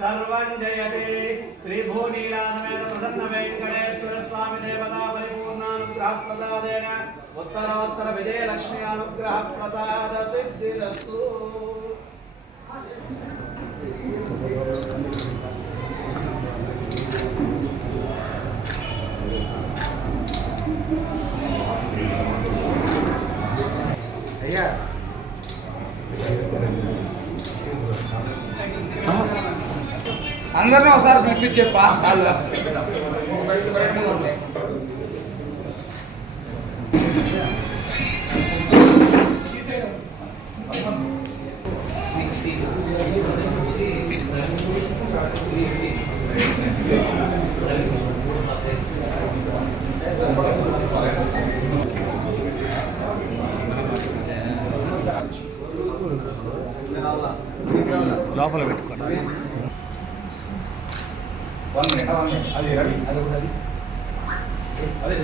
सर्वं जयते श्री भूनीलासमेत प्रसन्न वेंकटेश्वर स्वामी देवता परिपूर्णानुग्रह प्रसादेन उत्तरोत्तर विजय लक्ष्मी अनुग्रह प्रसाद सिद्धिरस्तु। అందరినీ ఒకసారి పిలిపించే పాఠశాల లోపల పెట్టుకోండి. అది రెడీ అదే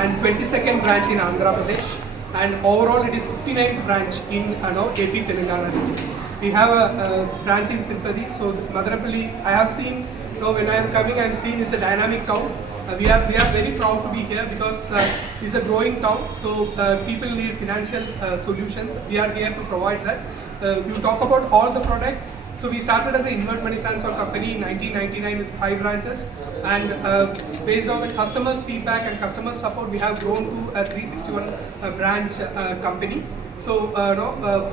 and 22nd branch in Andhra Pradesh, and overall it is 59th branch in AP Telangana region. We have a branch in Tirupati, so Madanapalli I have seen, when I am coming I am seeing it's a dynamic town. We are very proud to be here because it's a growing town, so people need financial solutions. We are here to provide that. You talk about all the products. So we started as an invert money transfer company in 1999 with 5 branches, and based on the customers' feedback and customer support, we have grown to a 361 branch company. So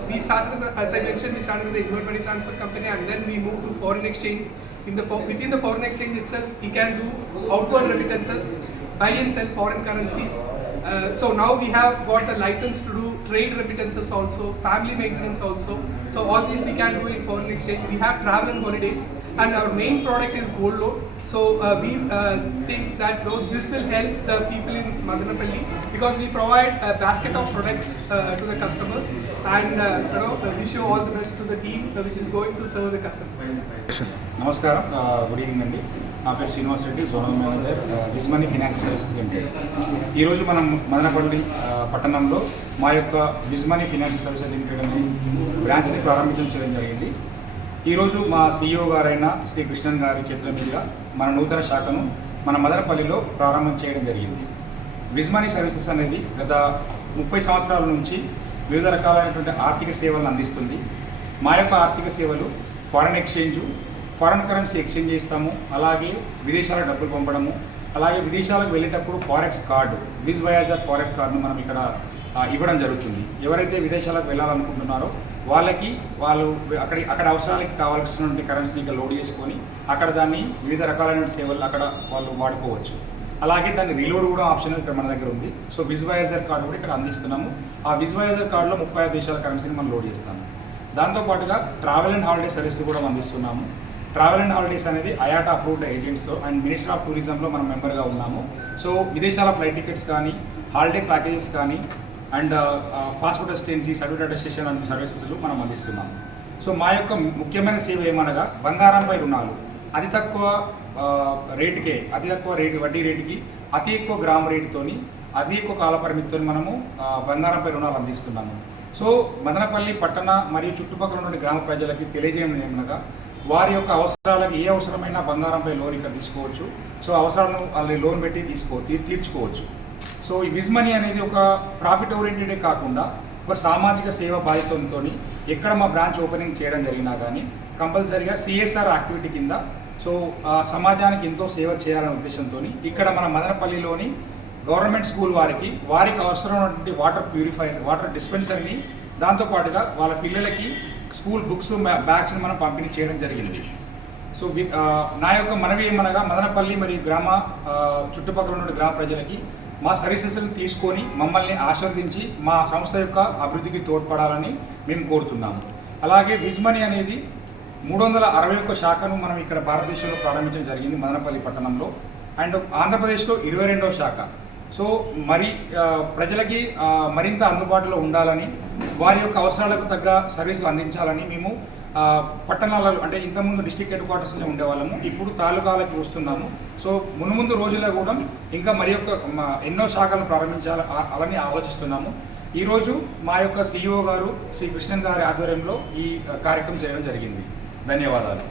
we started as I mentioned, we started as an invert money transfer company, and then we moved to foreign exchange. Within the foreign exchange itself, we can do outward remittances, buy and sell foreign currencies. So now we have got the license to do trade remittances also, family maintenance also. So all these we can do in foreign exchange. We have travel and holidays, and our main product is gold loan. So we think that this will help the people in Madanapalli because we provide a basket of products to the customers, and wish you all the best to the team which is going to serve the customers. నమస్కారం, good evening అండి. నా పేరు Srinivas Reddy, zonal manager, Wizmoney finance services limited. ఈరోజు మనం మదనపల్లి పట్టణంలో మా యొక్క విజ్మనీ finance services limited అనే బ్రాంచ్ని ప్రారంభించడం జరిగింది. ఈరోజు మా CEO గారైన శ్రీ కృష్ణన్ గారి చేతుల మీదుగా మన నూతన శాఖను మన మదనపల్లిలో ప్రారంభం చేయడం జరిగింది. విజ్మనీ సర్వీసెస్ అనేది గత 30 సంవత్సరాల నుంచి వివిధ రకాలైనటువంటి ఆర్థిక సేవలను అందిస్తుంది. మా యొక్క ఆర్థిక సేవలు foreign exchange, foreign currency exchange చేస్తాము, అలాగే విదేశాలకు డబ్బులు పంపడము, అలాగే విదేశాలకు వెళ్ళేటప్పుడు ఫారెక్స్ కార్డు, విజ్ వయాజర్ ఫారెక్స్ కార్డును మనం ఇక్కడ ఇవ్వడం జరుగుతుంది. ఎవరైతే విదేశాలకు వెళ్ళాలనుకుంటున్నారో వాళ్ళు అక్కడ అవసరాలకి కావాల్సినటువంటి కరెన్సీని ఇక్కడ లోడ్ చేసుకొని అక్కడ దాన్ని వివిధ రకాలైన సేవలు అక్కడ వాళ్ళు వాడుకోవచ్చు. అలాగే దాన్ని రీలోడ్ కూడా ఆప్షన్ ఇక్కడ మన దగ్గర ఉంది. సో విజ్ వయాజర్ కార్డు కూడా ఇక్కడ అందిస్తున్నాము. ఆ విజ్ వయాజర్ కార్డులో 35 దేశాల కరెన్సీని మనం లోడ్ చేస్తాము. దాంతోపాటుగా ట్రావెల్ అండ్ హాలిడే సర్వీస్ కూడా అందిస్తున్నాము. ట్రావెల్ అండ్ హాలిడేస్ అనేది ఐఆటా అప్రూవ్డ్ ఏజెంట్స్తో అండ్ మినిస్టర్ ఆఫ్ టూరిజంలో మనం మెంబర్గా ఉన్నాము. సో విదేశాల ఫ్లైట్ టికెట్స్ కానీ, హాలిడే ప్యాకేజెస్ కానీ, and passport assistance, certificate attestation అనే సర్వీసెస్లు మనం అందిస్తున్నాము. సో మా యొక్క ముఖ్యమైన సేవ ఏమనగా బంగారంపై రుణాలు అతి తక్కువ వడ్డీ రేటుకి అతి ఎక్కువ గ్రామ రేటుతోని అతి ఎక్కువ కాల పరిమితితో మనము బంగారంపై రుణాలు అందిస్తున్నాము. సో మదనపల్లి పట్టణ మరియు చుట్టుపక్కల ఉన్న గ్రామ ప్రజలకి తెలియజేయడం ఏమనగా వారి యొక్క అవసరాలకు ఏ అవసరమైనా బంగారంపై లోన్ ఇక్కడ తీసుకోవచ్చు. సో అవసరాలను వాళ్ళని లోన్ పెట్టి తీర్చుకోవచ్చు. సో ఈ విజ్మనీ అనేది ఒక ప్రాఫిట్ ఓరియంటెడే కాకుండా ఒక సామాజిక సేవ బాధ్యతతో ఎక్కడ మా బ్రాంచ్ ఓపెనింగ్ చేయడం జరిగినా కానీ కంపల్సరీగా CSR యాక్టివిటీ కింద సో సమాజానికి ఎంతో సేవ చేయాలనే ఉద్దేశంతో ఇక్కడ మన మదనపల్లిలోని గవర్నమెంట్ స్కూల్ వారికి అవసరమైనటువంటి వాటర్ డిస్పెన్సరీని, దాంతోపాటుగా వాళ్ళ పిల్లలకి స్కూల్ బుక్స్, బ్యాగ్స్ని మనం పంపిణీ చేయడం జరిగింది. సో నా యొక్క మనవి ఏమనగా మదనపల్లి మరియు చుట్టుపక్కల ఉన్న గ్రామ ప్రజలకి మా సర్వీసెస్ని తీసుకొని మమ్మల్ని ఆశీర్వదించి మా సంస్థ యొక్క అభివృద్ధికి తోడ్పడాలని మేము కోరుతున్నాము. అలాగే విజ్మనీ అనేది 361 శాఖను మనం ఇక్కడ భారతదేశంలో ప్రారంభించడం జరిగింది మదనపల్లి పట్టణంలో, అండ్ ఆంధ్రప్రదేశ్లో 22వ శాఖ. సో ప్రజలకి మరింత అందుబాటులో ఉండాలని, వారి యొక్క అవసరాలకు తగ్గ సర్వీసులు అందించాలని మేము పట్టణాలలో అంటే ఇంతకుముందు డిస్ట్రిక్ట్ హెడ్ క్వార్టర్స్లో ఉండేవాళ్ళము, ఇప్పుడు తాలూకాలకు వస్తున్నాము. సో మున్ముందు రోజుల్లో కూడా ఇంకా మరి ఎన్నో శాఖలను ప్రారంభించాలి అలాని ఆలోచిస్తున్నాము. ఈరోజు మా యొక్క CEO గారు శ్రీ కృష్ణన్ గారి ఆధ్వర్యంలో ఈ కార్యక్రమం చేయడం జరిగింది. ధన్యవాదాలు.